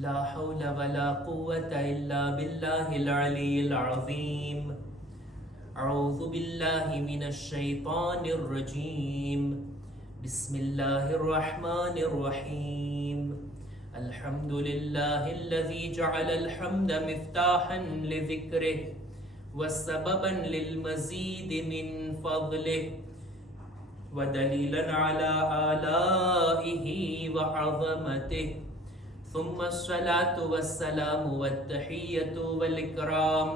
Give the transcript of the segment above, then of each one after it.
لا حول ولا قوة إلا بالله العلي العظيم. أعوذ بالله من الشيطان الرجيم. بسم الله الرحمن الرحيم. الحمد لله الذي جعل الحمد مفتاحا لذكره وسببا للمزيد من فضله ودليلا على آلائه وعظمته. ثم الصلاة والسلام والتحية والإكرام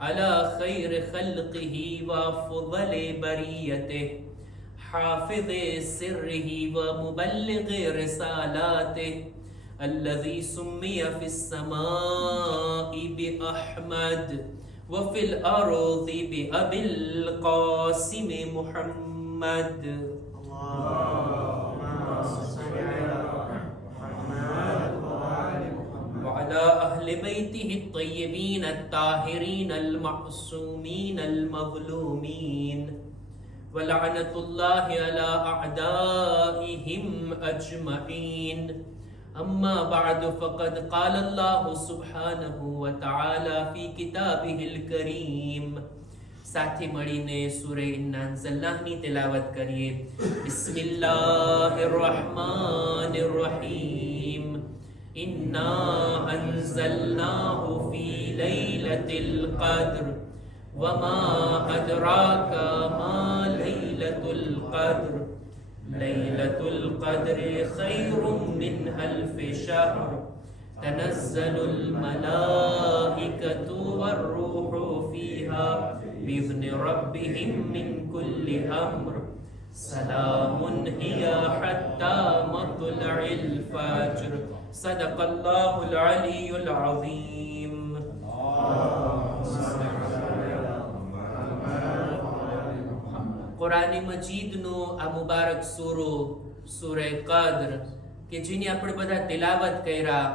على خير خلقه وأفضل بريته حافظ سره ومبلغ رسالاته الذي سمي في السماء بأحمد وفي الأرض بأبي القاسم محمد. وعلى أهل بيته الطيبين الطاهرين المعصومين المظلومين ولعنة الله على أعدائهم أجمعين. أما بعد فقد قال الله سبحانه وتعالى في كتابه الكريم. साथी મળીને સૂરે ઇન્ના અંઝલનાહની તિલાવત કરીએ. બિસ્મિલ્લાહિર્રહમાનિર્રહીમ. ઇન્ના અંઝલનાહુ ફી લૈલતિલ કદ્ર વમા અદરાકા મા લૈલતુલ કદ્ર લૈલતુલ કદ્ર ખૈરુમ મિન અલ્ફિ શહર તનઝ્ઝલુલ મલાઇકતુ વર્રૂહુ ફીહા بإذن ربهم من كل أمر سلام هي حتى مطلع الفجر. صدق الله العلي العظيم. قرآن مجید નો આ મુબારક સૂરો સૂરે કદ્ર કે જેની આપણે બધા તિલાવત કર્યા,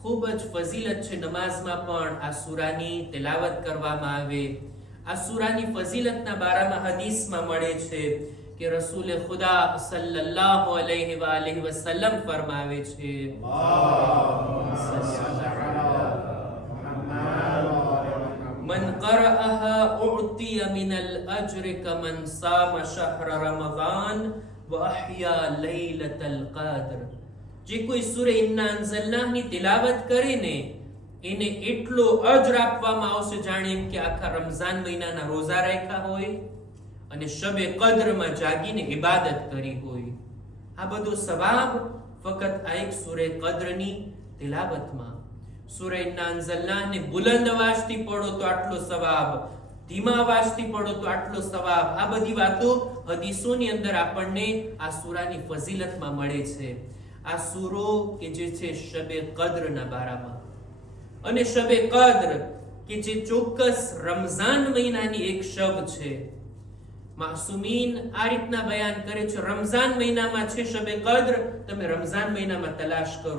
ખૂબ જ ફઝીલત છે. નમાઝમાં પણ આ સૂરાની તિલાવત કરવામાં આવે. આ સૂરાની ફઝીલતના બારામાં હદીસમાં મળે છે કે રસૂલ ખુદા સલ્લલ્લાહુ અલૈહિ વાલિહિ વસલ્લમ ફરમાવે છે, મન કરઅહા ઉઅતિય મિનલ અજર કમન સામ શહર રમઝાન વ અહયા લૈલતલ કદ્ર. જે કોઈ સૂરે ઇન્ના અંઝલનાહની તિલાવત કરે ને એને એટલો અજર આપવામાં આવશે જાણે એમ કે આખા રમઝાન મહિનાના રોઝા રાખ્યા હોય અને શબે કદ્રમાં જાગીને ઇબાદત કરી હોય. આ બધો સવાબ ફક્ત આ એક સૂરે કદ્રની તિલાવતમાં. સૂરે ઇન્ના અંઝલનાહને બુલંદ અવાજથી પઢો તો આટલો સવાબ, ધીમા અવાજથી પઢો તો આટલો સવાબ. આ બધી વાતો હદીસોની અંદર આપણને આ સૂરાની ફઝીલતમાં મળે છે. આ સૂરો કે જે છે શબે કદ્રના બારામાં, અને શબે કદ્ર કે જે ચોક્કસ રમઝાન મહિનાની એક શબ છે. માસુમીન આ રીતના બયાન કરે છે, રમઝાન મહિનામાં છે શબે કદ્ર, તમે રમઝાન મહિનામાં તલાશ કરો.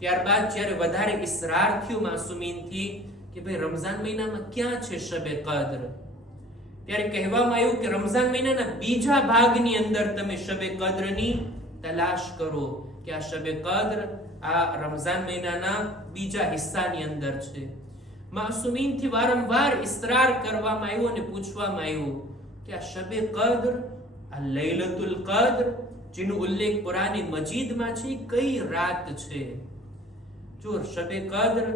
ત્યારબાદ જ્યારે વધારે ઇસરાર થયું માસુમીનથી કે ભાઈ રમઝાન મહિનામાં ક્યાં છે શબે કદ્ર, ત્યારે કહેવામાં આવ્યું કે રમઝાન મહિનાના બીજા ભાગની અંદર તમે શબે કદ્રની તલાશ કરો કે આ શબે કદ્ર આ રમઝાન મહિનાના બીજા હિસ્સાની અંદર છે. માસુમીનથી વારંવાર ઇસરાર કરવામાં આવ્યો અને પૂછવામાં આવ્યું કે આ શબે કદ્ર, આ લૈલતુલ કદ્ર જેનો ઉલ્લેખ કુરાન મજીદમાં છે, કઈ રાત છે? જો શબે કદ્ર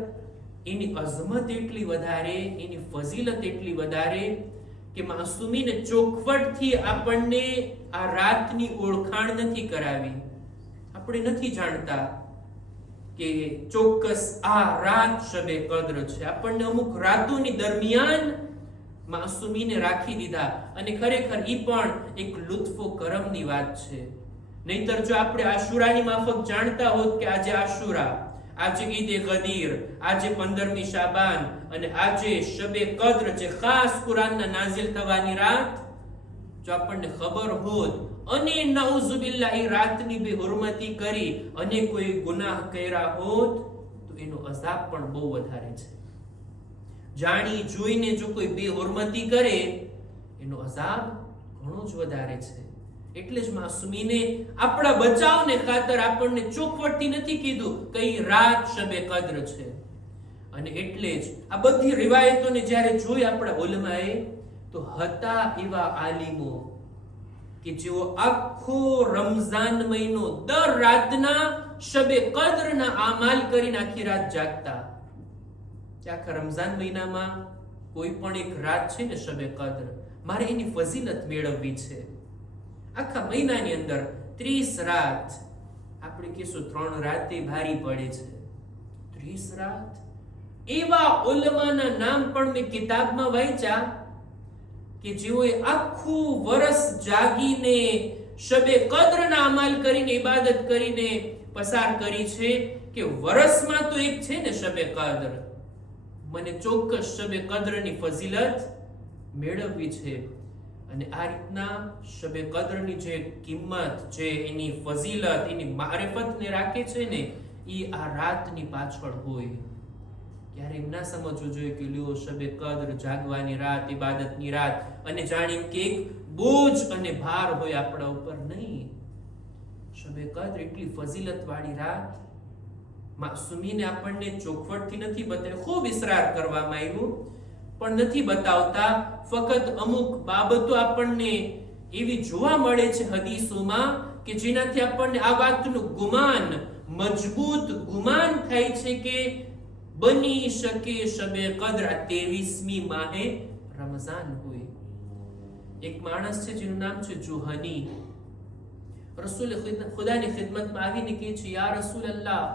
એની અઝમત એટલી વધારે, એની ફઝીલત એટલી વધારે કે માસુમીને ચોખવટથી આપણને આ રાતની ઓળખાણ નથી કરાવી. આપણે નથી જાણતા કે ચોક્કસ આ રાત શબે કદ્ર છે. આપણને અમુક રાતોની દરમિયાન માસુમીને રાખી દીધા, અને ખરેખર ઈ પણ એક લુત્ફો કરમની વાત છે. નહીતર જો આપણે આશુરાની માફક જાણતા હોત કે આજે આશુરા, આજે ઈદે ગદીર, આજે 15મી શાબાન અને આજે શબે કદ્ર જે ખાસ કુરાનના નાઝિલ થવાની રાત, જો આપણને ખબર હોત અને નાઉઝુબિલ્લાહ એ રાતની બેહુરમતી કરી અને કોઈ ગુનાહ કર્યા હોત તો એનો અઝાબ પણ બહુ વધારે છે. જાણી જોઈને જો કોઈ બેહુરમતી કરે એનો અઝાબ ઘણો જ વધારે છે. એટલે જ માસુમીને આપણા બચાવને ખાતર આપણને ચોખવટથી નથી કીધું કઈ રાત શબે કદ્ર છે. અને એટલે જ આ બધી રિવાયતોને જ્યારે જોઈ આપણા ઉલમાએ તો હતા એવા આલિમો કે જેઓ આખો રમઝાન મહિનો દર રાતના શબે કદ્રના આમાલ કરીને આખી રાત જાગતા. કે આખા રમઝાન મહિનામાં કોઈ પણ એક રાત છે ને શબે કદ્ર, મારે એની ફઝીલત મેળવવી છે. આખા મહિનાની અંદર 30 રાત, આપણે કહીશું 3 રાતે ભારી પડે છે, 30 રાત. એવા ઉલમાના નામ પણ મેં કિતાબમાં વાંચ્યા કે જેઓએ આખું વર્ષ જાગીને શબે કદ્રના અમલ કરીને ઇબાદત કરીને પસાર કરી છે કે વર્ષમાં તો એક છે ને શબે કદ્ર, મને ચોક્કસ શબે કદ્રની ફઝીલત મેળવવી છે. અને આ રીતના શબે કદ્રની જે કિંમત, જે એની ફઝીલત, એની મારિફતને રાખે છે ને, એ આ રાતની પાછળ હોય. ત્યારે એમ ના સમજવું જોઈએ કે લ્યો શબે કદ્ર જાગવાની રાત, ઇબાદતની રાત, અને જાણીએ કે એક બોજ અને ભાર હોય આપણા ઉપર. નહીં, શબે કદ્ર એટલી ફઝીલત વાળી રાત. માસુમીને આપણને ચોખવટથી નથી બતાવ્યું, ખૂબ ઇસરાર કરવામાં આવ્યું પણ નથી બતાવતા. ફક્ત અમુક બાબતો આપણને એવી જોવા મળે છે હદીસોમાં કે જેનાથી આપણને આ વાતનું ગુમાન, મજબૂત ગુમાન થાય છે કે બની શકે શબે કદ્ર 23મી માહે રમઝાન હોય. એક માણસ છે જેનું નામ છે જુહની. રસૂલ ખુદાની ખિદમતમાં આવીને કહે છે, યા રસૂલ અલ્લાહ,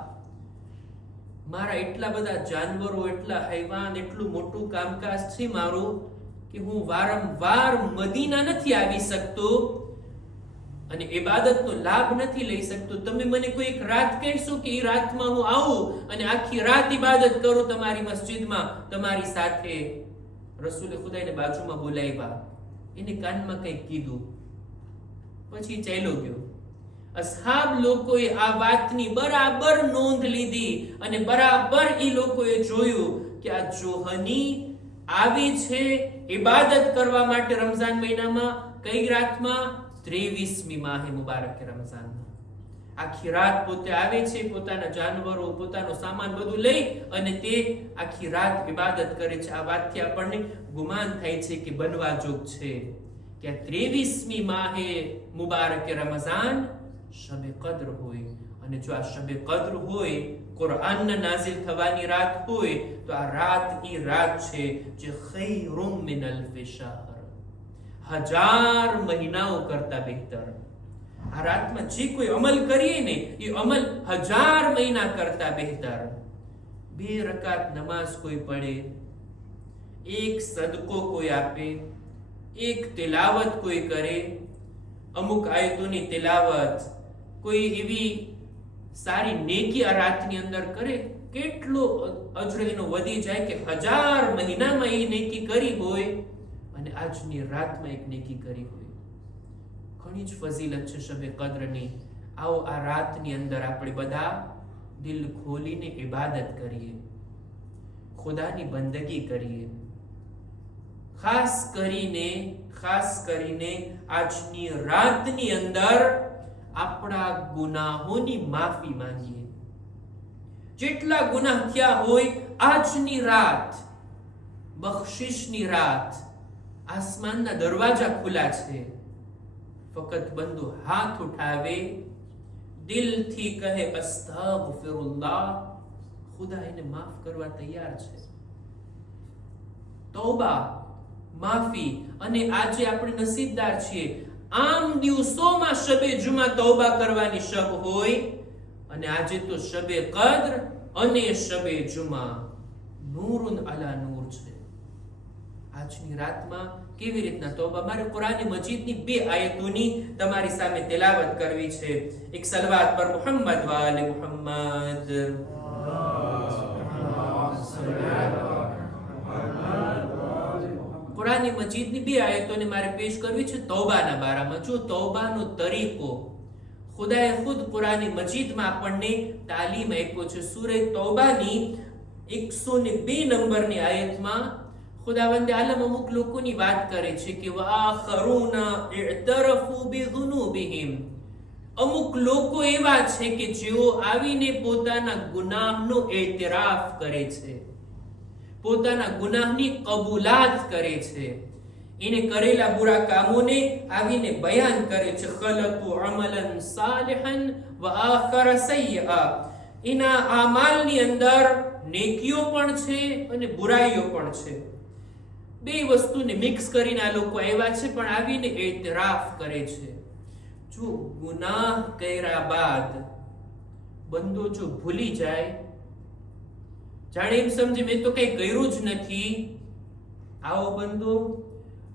મારા એટલા બધા જાનવરો, એટલા હૈવાન, એટલું મોટું કામકાજ છે મારું કે હું વારંવાર મદીના નથી આવી શકતો અને ઇબાદતનો લાભ નથી લઈ શકતો. તમે મને કોઈ એક રાત કહેશો કે એ રાતમાં હું આવું અને આખી રાત ઇબાદત કરું તમારી મસ્જિદમાં તમારી સાથે? રસૂલે ખુદાને બાજુમાં બોલાવ્યા, એને કાનમાં કંઈક કીધું, પછી ચાલ્યો ગયો. અસહાબ લોકોએ આ વાતની બરાબર નોંધ લીધી અને બરાબર એ લોકોએ જોયું કે આ જોહની આવી છે ઇબાદત કરવા માટે રમઝાન મહિનામાં. કઈ રાતમાં? 23મી માહે મુબારક રમઝાનમાં. આખી રાત પોતે આવે છે, પોતાના જાનવરો, પોતાનો સામાન બધું લઈ અને તે આખી રાત ઇબાદત કરે છે. આ વાતથી આપણને ગુમાન થાય છે કે બનવા જોગ છે કે આ 23મી માહે મુબારક રમઝાન શબે કદ્ર હોય. અને જો આ શબે કદ્ર હોય, કુરઆનના નાઝિલ થવાની રાત હોય, તો આ રાત ઈ રાત છે જે ખૈરુમ મિન અલ્ફ શહર, 1000 મહિનાઓ કરતા બહેતર. આ રાતમાં જે કોઈ અમલ કરીએ ને, એ અમલ 1000 મહિના કરતા બહેતર. 2 રકાત નમાઝ કોઈ પડે, એક સદકો કોઈ આપે, એક તિલાવત કોઈ કરે, અમુક આયતોની તિલાવત, કોઈ એવી સારી નેકી આ રાતની અંદર કરે, કેટલો અજર એનો વધી જાય કે 1000 મહિનામાં એ નેકી કરી હોય અને આજની રાતમાં એક નેકી કરી હોય. ઘણી જ ફઝીલત છે શબે કદ્રની. આવો આ રાતની અંદર આપણે બધા દિલ ખોલીને ઇબાદત કરીએ, ખુદાની બંદગી કરીએ. ખાસ કરીને આજની રાતની અંદર આપણા ગુનાહોની માફી માંગીએ. જેટલા ગુનાહ થયા હોય, આજની રાત બખ્શિશની રાત, આસમાનના દરવાજા ખુલ્લા છે. ફક્ત બંદો હાથ ઉઠાવે, દિલથી કહે અસ્તગફિરુલ્લાહ, ખુદા એને માફ કરવા તૈયાર છે. તૌબા, માફી. અને આજે આપણે નસીબદાર છીએ, આમ દિવસોમાં શબે જુમા તૌબા કરવાની શબ હોય અને આજે તો શબે કદ્ર અને શબે જુમા નૂરુન અલા નૂર છે. આજની રાતમાં કેવી રીતના તૌબા? મારે કુરાન મજીદની 2 આયતોની તમારી સામે તિલાવત કરવી છે. એક સલવાત પર મુહમ્મદ વાલે મુહમ્મદ. કુરાન મજીદની 2 આયતોને મારે પેશ કરવી છે તૌબાના બારામાં. જો તૌબાનો તરીકો ખુદાએ ખુદ કુરાન મજીદમાં આપણને તાલીમ આપ્યો છે. સૂરે તૌબાની 102 નંબરની આયતમાં ખુદાવંદે આલમ અમુક લોકોની વાત કરે છે કે વઆખરુના ઇઅતરફુ બિઝુનુબિહિમ, અમુક લોકો એવા છે કે જેઓ આવીને પોતાના ગુનાહનો એતરાફ કરે છે, પોતાના ગુનાહની કબૂલાત કરે છે, એને કરેલા બુરા કામોને આવીને બયાન કરે છે. ખલતુ અમલન સાલિહન વ આખર સય્યઆ, એના આમાલની અંદર નેકીઓ પણ છે અને બુરાઈઓ પણ છે. બે વસ્તુને મિક્સ કરીને આ લોકો આવ્યા છે, પણ આવીને એતરાફ કરે છે. જો ગુનાહ કર્યા બાદ બંદો જો ભૂલી જાય, જાણે એમ સમજે મેં તો કઈ કર્યું જ નથી, આવો બંદો,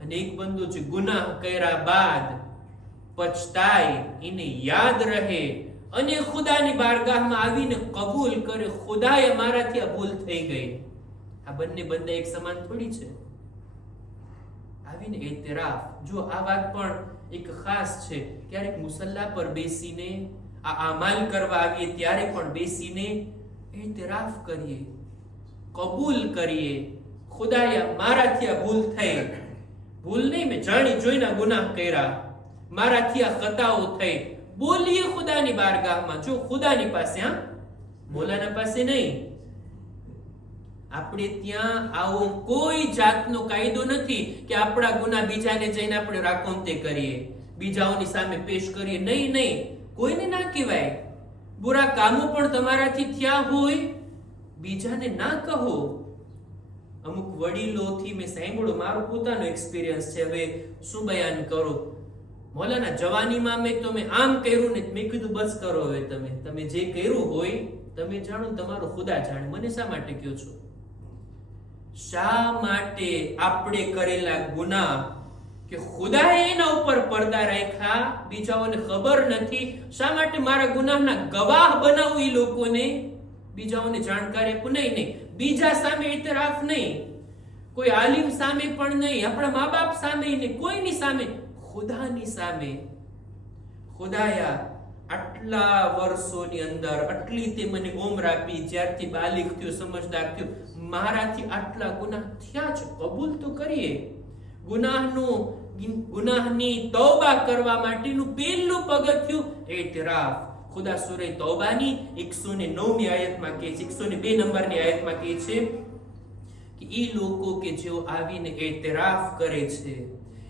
અને એક બંદો જે ગુનાહ કર્યા બાદ પછતાય, એને યાદ રહે અને ખુદાની બારગાહમાં આવીને કબૂલ કરે, ખુદાએ મારાથી આ ભૂલ થઈ ગઈ. આ બંને બંદા એક સમાન થોડી છે. આવીને એતરાફ, જો આ વાત પણ એક ખાસ છે, ક્યારેક મુસલ્લા પર બેસીને આ અમાલ કરવા આવીએ ત્યારે પણ બેસીને એતરાફ કરીએ, કબૂલ કરીએ, ખુદાએ મારાથી આ ભૂલ થઈ, ભૂલ નહીં, મેં જાણી જોઈને ગુનાહ કર્યા, મારાથી આ ખતાઓ થઈ, બોલીએ ખુદાની બારગાહમાં. જો ખુદાની પાસે, હા, મોલાના પાસે નહીં. આપણે ત્યાં આવો કોઈ જાતનો કાયદો નથી કે આપણા ગુનાહ બીજાને જઈને આપણે રાકોન્તે કરીએ, બીજાઓની સામે પેશ કરીએ. નહીં, નહીં, કોઈને ના કહેવાય. બુરા કામો પણ તમારાથી થયા હોય, બીજાને ના કહો. અમુક વડીલોથી મેં સાંભળ્યું, મારો પોતાનો એક્સપિરિયન્સ છે, હવે શું બયાન કરો. મોલાના જવાનીમાં મેં આમ કર્યું ને, મેં કીધું બસ કરો હવે, તમે જે કર્યું હોય તમે જાણો, તમારો ખુદા જાણે, મને શા માટે કહો છો? શા માટે આપણે કરેલા ગુનાહ કે ખુદાએ એના ઉપર પડદા રાખ્યા, બીજાઓને ખબર નથી? શા માટે મારા ગુનાહના ગવાહ બનાવું એ લોકોને, બીજાઓને જાણકારી આપું? નહીં, બીજા સામે ઇતરાફ નહીં, કોઈ આલિમ સામે પણ નહીં, આપણા મા બાપ સામે નહીં, કોઈની સામે, ખુદાની સામે. ખુદાયા આટલા વર્ષોની અંદર આટલી તે મને ઉંમર આપી, જ્યારથી બાલિગ થયો, સમજદાર થયો, મારાથી આટલા ગુનાહ થયા છે, કબૂલ તો કરીએ. ગુનાહની તૌબા કરવા માટેનું પહેલું પગથિયું એતરાફ. ખુદા સૂરે તૌબાની 109મી આયતમાં કહે છે, 102 નંબરની આયતમાં કહે છે કે ઈ લોકો કે જેઓ આવીને એતરાફ કરે છે,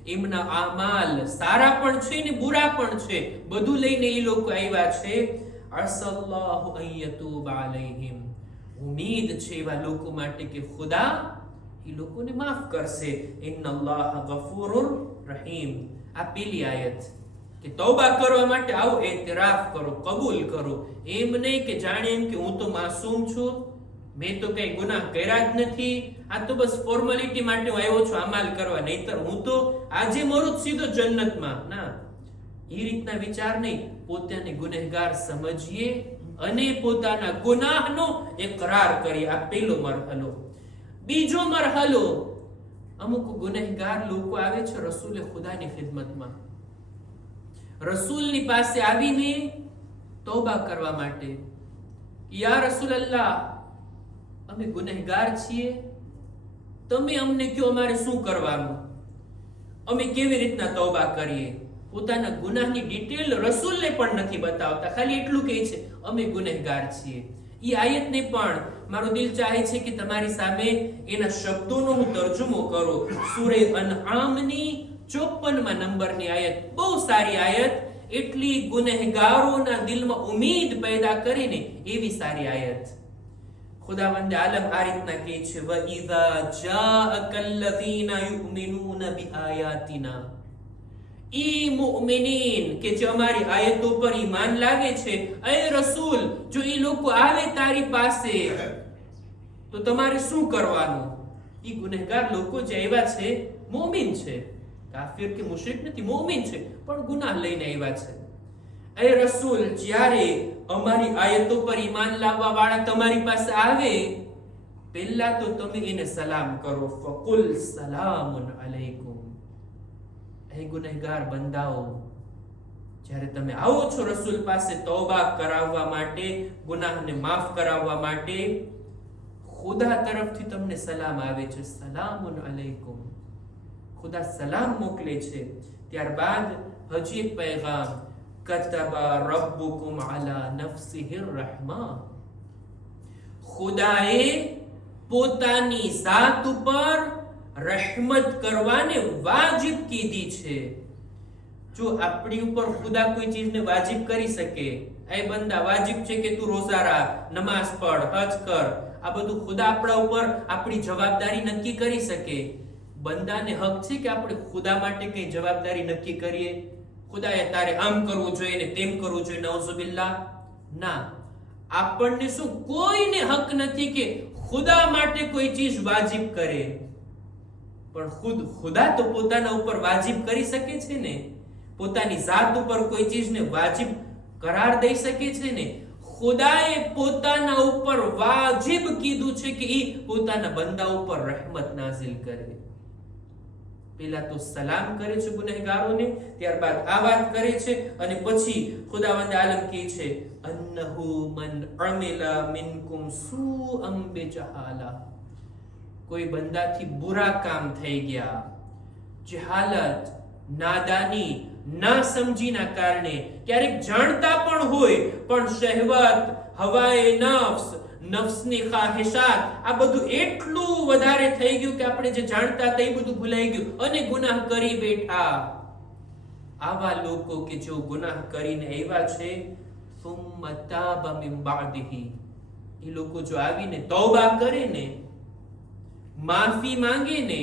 એમના આમાલ સારા પણ છે ને બુરા પણ છે, બધું લઈને એ લોકો આવ્યા છે. અસલ્લાહુ અન યતુબ અલૈહિમ, ઉમ્મીદ છે એવા લોકો માટે કે ખુદા એ લોકોને માફ કરશે. ઇન્નલ્લાહ ગફૂરુર રહીમ. આ પેલી આયત કે તૌબા કરવા માટે આવો, એતરાફ કરો, કબૂલ કરો. એમ નહીં કે જાણે એમ કે હું તો માસૂમ છું, મેં તો કઈ ગુનાહ કર્યા જ નથી, આ તો બસ ફોર્માલિટી માટે હું આવ્યો છું અમાલ કરવા, નહીતર હું તો આજે મરું સીધો જન્નતમાં. ના, એ રીતના વિચાર નહીં. પોતાને ગુનેહગાર સમજીએ અને પોતાના ગુનાહનો ઇકરાર કરીએ. આ પહેલો મરહલો. બીજો મરહલો, અમુક ગુનેહગાર લોકો આવે છે રસૂલે ખુદાની ખિદમતમાં, રસૂલની પાસે આવીને તૌબા કરવા માટે. યા રસૂલલ્લાહ, અમે ગુનેહગાર છીએ, તમે અમને કહો અમારે શું કરવાનું, અમે કેવી રીતના તૌબા કરીએ. પોતાના ગુનાહની ડિટેલ રસૂલને પણ નથી બતાવતા, ખાલી એટલું કહે છે અમે ગુનેહગાર છીએ. એ આયતને પણ મારું દિલ ચાહે છે કે તમારી સામે એના શબ્દોનો હું તર્જુમો કરું. સૂરે અનઆમની 54મા નંબરની આયત, બહુ સારી આયત, એટલી ગુનેહગારોના દિલમાં ઉમ્મીદ પેદા કરીને એવી સારી આયત. ખુદાવંદ આલમ આ રીતના કહે છે, વઇઝા જાઅકલ્લઝીના યુમિનૂના બિઆયાતિના, ઈ મુમિનીન કે જે અમારી આયતો પર ઈમાન લાગે છે, એ રસૂલ, જો ઈ લોકો આવે તારી પાસે તો તમારે શું કરવાનું? ઈ ગુનેહગાર લોકો જે આવ્યા છે મોમિન છે, કાફિર કે મુશરિક નથી, મોમિન છે, પણ ગુનાહ લઈને આવ્યા છે. એ રસૂલ, જ્યારે અમારી આયતો પર ઈમાન લાવવા વાળા તમારી પાસે આવે, પહેલા તો તમે એને સલામ કરો. ફકુલ સલામુન અલૈકુમ. એ ગુનેહગાર બંદાઓ, જ્યારે તમે આવો છો રસૂલ પાસે તૌબા કરાવવા માટે, ગુનાહને માફ કરાવવા માટે, ખુદા તરફથી તમને સલામ આવે છે, સલામુન અલૈકુમ, ખુદા સલામ મોકલે છે. ત્યારબાદ હજી એક પૈગામ, કતબા રબ્બુકુમ અલા નફ્સિહિ રહમા, ખુદાએ પોતાની જાત ઉપર રહેમત કરવાને વાજિબ કીધી છે. જો આપણી ઉપર ખુદા કોઈ ચીજને વાજિબ કરી શકે, એ બંદા વાજિબ છે કે તું રોઝા રાખ, નમાઝ પઢ, હજ કર, આ બધું ખુદા આપણા ઉપર આપણી જવાબદારી નક્કી કરી શકે. બંદાને હક છે કે આપણે ખુદા માટે કઈ જવાબદારી નક્કી કરીએ? ખુદાએ તારે આમ કરવું જોઈએ ને તેમ કરવું જોઈએ, નઉઝુબિલ્લાહ. ના, આપણને શું કોઈને હક નથી કે ખુદા માટે કોઈ ચીજ વાજિબ કરે. પણ ખુદા તો પોતાના ઉપર વાજિબ કરી શકે છે ને, પોતાની જાત ઉપર કોઈ ચીજને વાજિબ કરાર દઈ શકે છે ને. ખુદાએ પોતાના ઉપર વાજિબ કીધું છે કે ઈ પોતાના બંદા ઉપર રહેમત નાઝિલ કરે. પહેલા તો સલામ કરે છે ગુનેહગારોને, ત્યારબાદ આ વાત કરે છે, અને પછી ખુદાવંદ આલમ કહે છે, અન્નહુ મન અમિલા મિનકુમ સુઅમ બિજહાલા, કોઈ બંદાથી બુરા કામ થઈ ગયા, જહાલત, નાદાની, ના સમજીના કારણે, ક્યારેક જાણતા પણ હોય પણ શહેવત, હવાએ નફ્સ, નફ્સની ખ્વાહિશાત, આ બધું એટલું વધારે થઈ ગયું કે આપણે જે જાણતા હતા એ બધું ભૂલાઈ ગયું અને ગુનાહ કરી બેઠા. આવા લોકો કે જો ગુનાહ કરીને આવ્યા છે, સુમ્મા તાબા મિન બાદિહી, એ લોકો જો આવીને તૌબા કરે ને, માફી માંગે ને,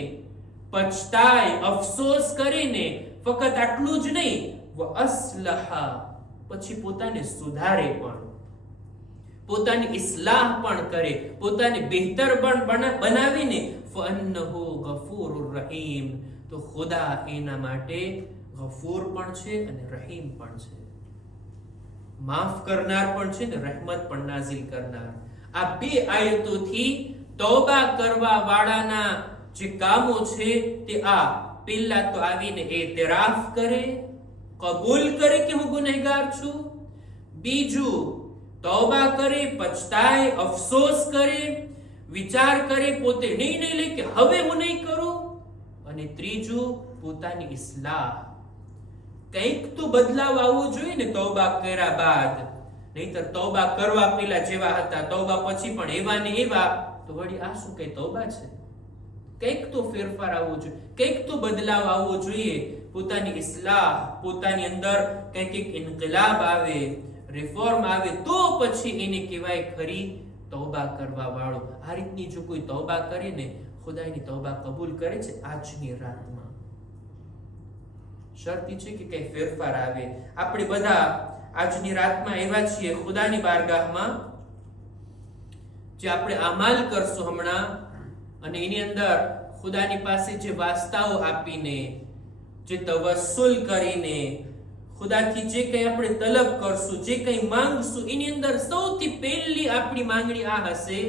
પછતાય, અફસોસ કરે ને, ફક્ત આટલું જ નહીં, વ અસ્લહા, પછી પોતાને સુધારે પણ, પોતાની ઇસ્લાહ પણ કરે, પોતાને બહેતર પણ બનાવીને, ફઅન્નહુ ગફૂરુર રહીમ, તો ખુદા એના માટે ગફૂર પણ છે અને રહીમ પણ છે, માફ કરનાર પણ છે ને રહેમત પણ નાઝિલ કરનાર. આ બે આયતોથી તૌબા કરવા વાળાના જે કામો છે તે આ, પહેલા તો આવીને એતરાફ કરે, કબૂલ કરે કે હું ગુનેહગાર છું. બીજું, તૌબા કરે, પછતાય, અફસોસ કરે, વિચાર કરે, પોતે નિર્ણય લે કે હવે હું નહીં કરું. અને ત્રીજું, પોતાની ઇસ્લાહ, કંઈક તો બદલાવ આવવો જોઈએ ને તૌબા કર્યા બાદ, નહીતર તૌબા કરવા પહેલા જેવા હતા, તૌબા પછી પણ એવા ને એવા, તો વળી આ શું કઈ તૌબા છે? કંઈક તો ફેરફાર આવવો જોઈએ, કંઈક તો બદલાવ આવવો જોઈએ. પોતાની ઇસ્લાહ, પોતાની અંદર કંઈક ઇન્કિલાબ આવે, રિફોર્મ આવે, તો પછી એને કહેવાય ખરી તૌબા કરવા વાળો. આ રીતની જો કોઈ તૌબા કરે ને, ખુદાની તૌબા કબૂલ કરે છે આજની રાતમાં. શરત છે કે કઈ ફેરફાર આવે. આપણે બધા આજની રાતમાં એવા છીએ ખુદાની બારગાહમાં, જે આપણે અમાલ કરશું હમણાં, અને એની અંદર ખુદાની પાસે જે વાસ્તાઓ આપીને, જે તવસ્સુલ કરીને, ખુદાથી જે કંઈ આપણે તલબ કરશું, જે કંઈ માંગશું, એની અંદર સૌથી પહેલી આપણી માંગણી આ હશે.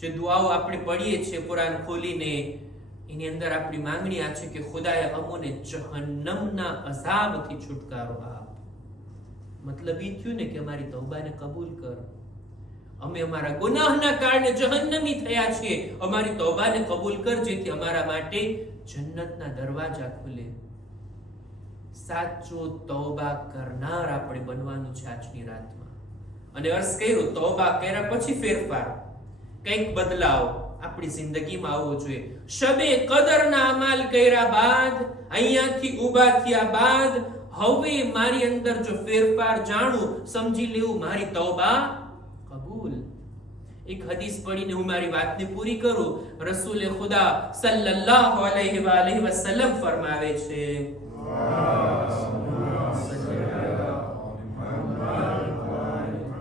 જે દુઆઓ આપણે પઢીએ છીએ કુરાન ખોલીને, એની અંદર આપણી માંગણી આ છે કે ખુદાએ અમોને જહન્નમના અઝાબથી છુટકારો આપ. મતલબ એ થયું ને કે અમારી તૌબાને કબૂલ કર, અમે અમારા ગુનાહના કારણે જહન્નમી થયા છીએ, અમારી તૌબાને કબૂલ કર, જેથી અમારા માટે જન્નતના દરવાજા ખુલે. સાચો તૌબા કરનાર આપણે બનવાનું છે આજની રાતમાં. અને અર્થ કર્યું, તૌબા કર્યા પછી ફેરફાર, કંઈક બદલાવ આપણી જિંદગીમાં આવવો જોઈએ. શબે કદરના અમાલ કર્યા બાદ, અહીંયાથી ઊભા થયા બાદ, હવે મારી અંદર જો ફેરફાર જાણું, સમજી લેવું મારી તૌબા કબૂલ. એક હદીસ પડીને હું મારી વાતને પૂરી કરું. રસૂલે ખુદા સલ્લલ્લાહુ અલૈહિ વસલ્લમ ફરમાવે છે,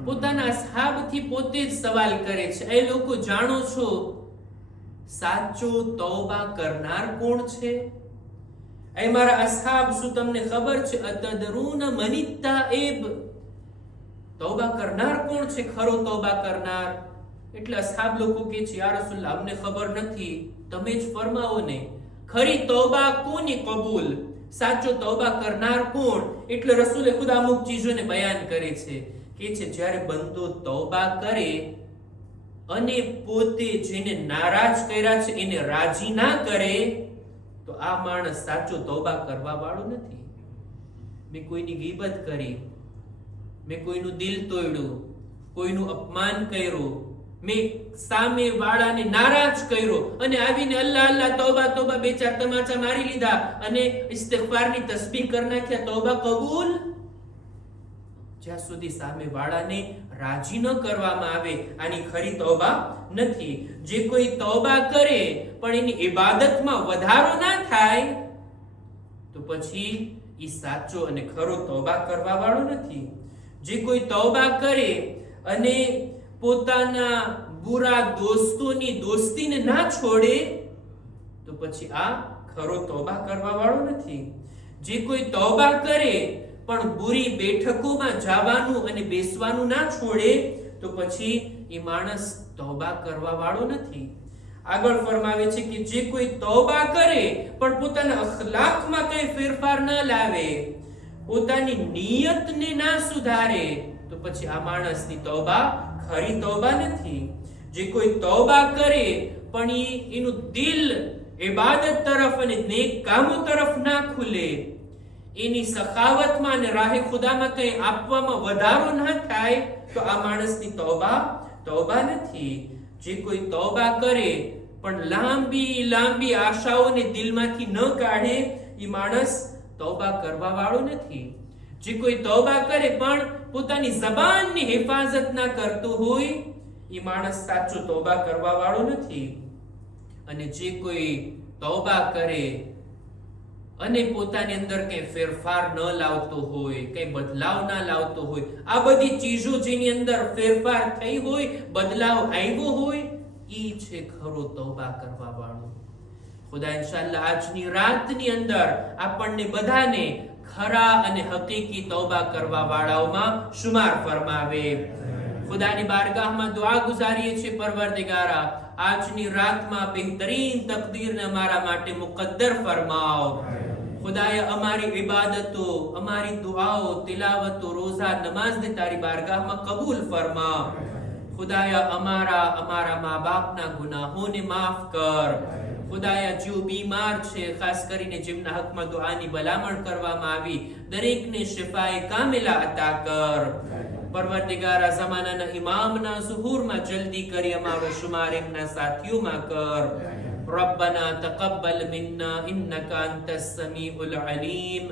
પોતાના અસહાબથી પોતે જ સવાલ કરે છે, એ લોકો જાણો છો સાચો તૌબા કરનાર કોણ છે? એ મારા અસહાબ, શું તમને ખબર છે? અતદરૂન મનિત્તાઇબ, તૌબા કરનાર કોણ છે? ખરો તૌબા કરનાર? એટલે અસહાબ લોકો કહે છે, યા રસૂલલ્લાહ, અમને ખબર નથી, તમે જ ફરમાવો ને. ખરી તૌબા કોની કબૂલ? સાચો તૌબા કરનાર કોણ? એટલે રસૂલે ખુદા અમુક ચીજોને બયાન કરે છે. કે છે જ્યારે બંદો તૌબા કરે અને પોતે જેને નારાજ કર્યા છે એને રાજી ના કરે, તો આ માણસ સાચો તૌબા કરવા વાળો નથી. મેં કોઈની ગીબત કરી, મેં કોઈનું દિલ તોડ્યું, કોઈનું અપમાન કર્યું, મેં સામે વાળાને નારાજ કર્યો અને આવીને અલ્લાહ અલ્લાહ તૌબા તૌબા બે ચાર તમાચા મારી લીધા અને ઇસ્તિગફારની તસ્બીહ કરી નાખ્યા, તૌબા કબૂલ? જ્યાં સુધી સામે વાળાને રાજી ન કરવામાં આવે, આની ખરી તૌબા નથી. જે કોઈ તૌબા કરે પણ એની ઇબાદતમાં વધારો ના થાય, તો પછી એ સાચો અને ખરો તૌબા કરવા વાળો નથી. જે કોઈ તૌબા કરે અને પોતાના બુરા દોસ્તોની દોસ્તીને ના છોડે, તો પછી આ ખરો તૌબા કરવા વાળો નથી. જે કોઈ તૌબા કરે પણ બુરી બેઠકોમાં જવાનું અને બેસવાનું ના છોડે, તો પછી એ માણસ તૌબા કરવા વાળો નથી. આગળ ફરમાવે છે કે જે કોઈ તૌબા કરે પણ પોતાના અખલાકમાં કઈ ફેરફાર ન લાવે, પોતાની નિયતને ના સુધારે, તો પછી આ માણસની તૌબા ખરી તૌબા નથી. જે કોઈ તૌબા કરે પણ એનું દિલ ઇબાદત તરફ અને નેક કામો તરફ ના ખુલે, એની સખાવતમાં અને રાહે ખુદામાં કઈ આપવામાં વધારો ના થાય, તો આ માણસની તૌબા નથી. જે કોઈ તૌબા કરે પણ લાંબી લાંબી આશાઓને દિલમાંથી ન કાઢે, એ માણસ તૌબા કરવા વાળો નથી. જે કોઈ તૌબા કરે પણ પોતાની જબાનની હિફાજત ના કરતો હોય, એ માણસ સાચો તૌબા કરવા વાળો નથી. અને જે કોઈ તૌબા કરે અને પોતાની અંદર કઈ ફેરફાર ન લાવતો હોય, કઈ બદલાવ ના લાવતો હોય, આ બધી ચીજો જેની અંદર ફેરફાર થઈ હોય, બદલાવ આવ્યો હોય, ઈ છે ખરો તૌબા કરવા વાળો. ખુદા ઇન્શાઅલ્લાહ આજની રાતની અંદર આપણને બધાને ખરા અને હકીકી તૌબા કરવા વાળાઓમાં શુમાર ફરમાવે. ખુદાની બારગાહમાં દુઆ ગુજારીએ છીએ, પરવરદિગારા આજની રાતમાં બહેતરીન તકદીરને અમારા માટે મુકદ્દર ફરમાવ. ખુદાએ અમારી ઇબાદતો, અમારી દુઆઓ, તિલાવતો, રોઝા, નમાઝને તારી બારગાહમાં કબૂલ ફરમા. ખુદાયા અમારા મા બાપના ગુનાહોને માફ કર. ખુદાયા જેઓ બીમાર છે, ખાસ કરીને જેમના હકમાં દુઆની ભલામણ કરવામાં આવી, દરેકને શિફાએ કામિલા અતા કર. પરવરદિગારા ઝમાનાના ઇમામના ઝુહૂરમાં જલ્દી કરી અમારો શુમાર એમના સાથીઓમાં કર. ربنا تقبل منا إنك أنت السميع العليم